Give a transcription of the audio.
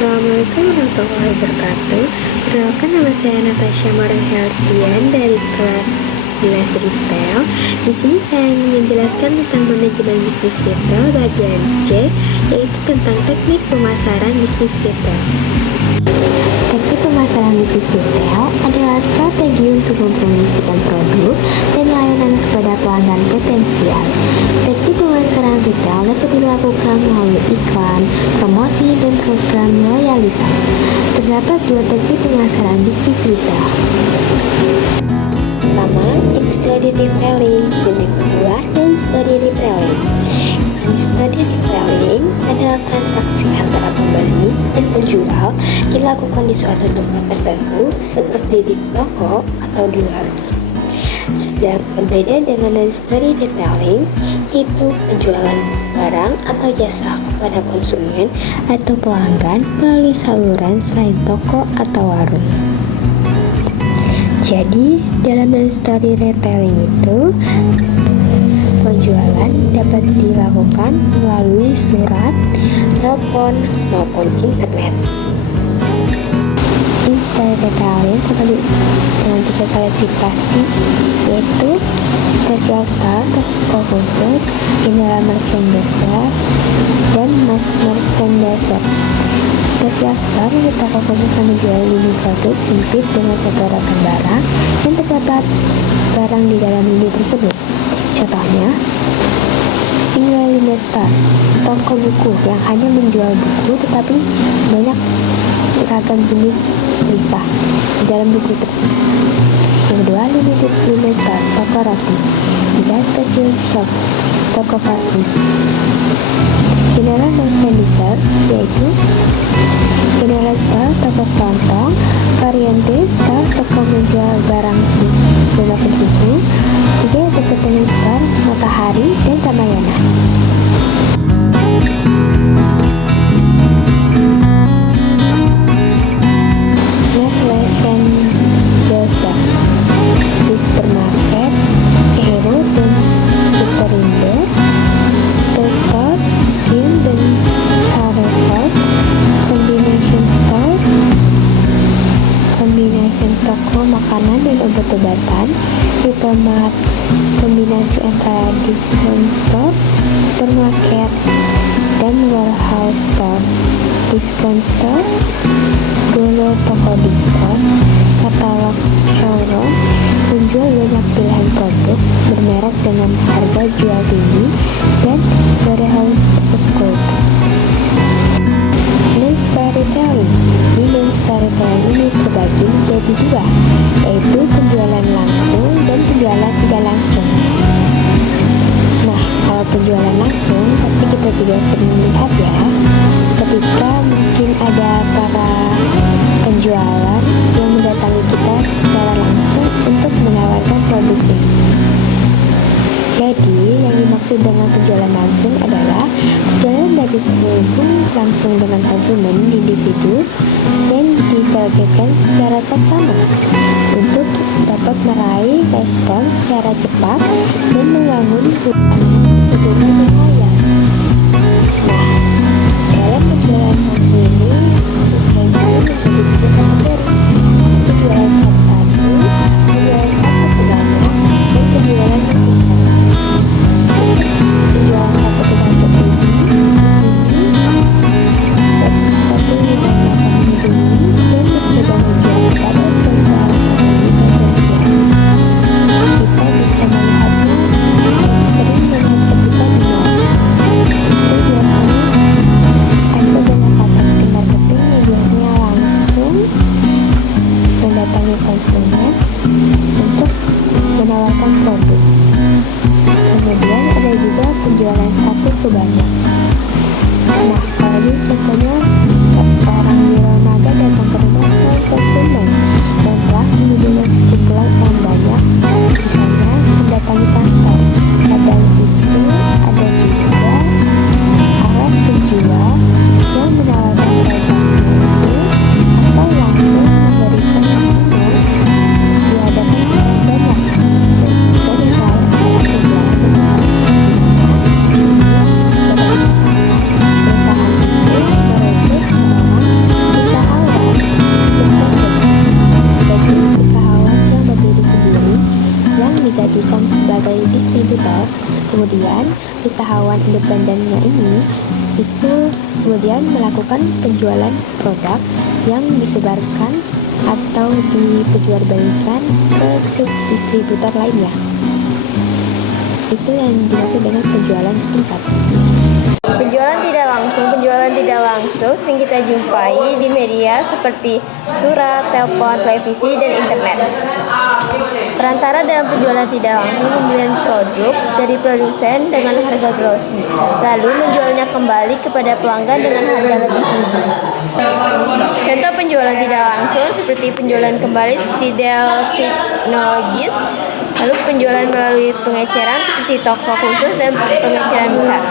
Assalamualaikum warahmatullahi wabarakatuh. Perkenalkan, nama saya Natasha Marengheldian dari kelas 11 Retail. Di sini saya ingin menjelaskan tentang manajemen bisnis retail bagian C, yaitu tentang teknik pemasaran bisnis retail. Teknik pemasaran bisnis retail adalah strategi untuk mempromosikan produk dan layanan kepada pelanggan potensial. Teknik pemasaran retail dapat dilakukan melalui iklan, promosi, dan program loyalitas. Terdapat dua teknik pemasaran bisnis retail. Pertama, in-store retailing, dan yang kedua, in-store retailing. In-store retailing adalah transaksi antara pembeli dan penjual dilakukan di suatu tempat tertentu seperti di toko atau di warung. Sedang berbeda dengan in-store retailing, itu penjualan barang atau jasa kepada konsumen atau pelanggan melalui saluran selain toko atau warung. Jadi, dalam in-store retailing itu, penjualan dapat dilakukan melalui surat, telepon, maupun internet. In-store retailing terbagi dengan tiga klasifikasi, yaitu special store, toko khusus, general merchandiser, dan mass merchandiser. Special store yaitu toko khusus yang menjual lini produk sempit dengan satu ragam barang yang terdapat barang di dalam lini tersebut. Contohnya, single line store, toko buku yang hanya menjual buku tetapi banyak ragam jenis cerita di dalam buku tersebut. Yang kedua, limited line store, toko roti. Tiga, special shop, toko parfum. General merchandiser yaitu general store, toko kelontong. Variante store, toko menjual barang susu. Tiga, independent store, Matahari dan Ramayana. Selection jasa di supermarket, Hero dan Superindo, Superstore, Gil dan Carrefour, combination store, combination toko makanan dan obat-obatan, hypermart, kombinasi antara discount store, supermarket, dan warehouse store. Discount store, Golo toko diskon, katalog showroom, menjual banyak pilihan produk bermerek dengan harga jual tinggi, dan warehouse food courts. In-store retailing. Di in-store retailing ini terbagi menjadi dua, yaitu penjualan langsung dan penjualan tidak langsung. Nah, kalau penjualan langsung pasti kita juga sering lihat ya, ketika mungkin ada para penjualan yang mendatangi kita secara langsung untuk menawarkan produknya. Jadi, yang dimaksud dengan penjualan langsung adalah penjualan dari terhubung langsung dengan konsumen individu yang ditargetkan secara seksama untuk dapat meraih respon secara cepat dan membangun hubungan sebetulnya berlayar. Nah, dalam penjualan langsung ini menjadi tiga kategori: penjualan satu-satu, penjualan satu ke banyak, dan penjualan bertingkat. Penjualan satu ke banyak ini di sini satu yang akan menghubungi dan mencoba menjual kepada sosial potensial. Kita bisa melihatnya dan sering melihat ketika di mall. Itu biasanya ada banyak marketing yang biasanya langsung mendatangi konsumen untuk menawarkan produk. Kemudian ada juga penjualan satu ke banyak. Nah, kalau ini contohnya seorang wirausaha datang ke rumah calon konsumen dan telah menghubungi sejumlah yang banyak, misalnya mendatangi kantor. Kadang itu ada juga arah penjual yang menawarkan produknya itu atau langsung memberikan promo di hadapan orang banyak. Jadi kalau ada penjualan kemudian usahawan independennya ini itu kemudian melakukan penjualan produk yang disebarkan atau diperjualbelikan ke subdistributor lainnya. Itu yang dimaksud dengan penjualan tingkat. Penjualan tidak langsung sering kita jumpai di media seperti surat, telepon, televisi, dan internet. Perantara dalam penjualan tidak langsung membeli produk dari produsen dengan harga grossi, lalu menjualnya kembali kepada pelanggan dengan harga lebih tinggi. Contoh penjualan tidak langsung seperti penjualan kembali seperti Dell Technologies, lalu penjualan melalui pengeceran seperti toko khusus dan pengeceran besar.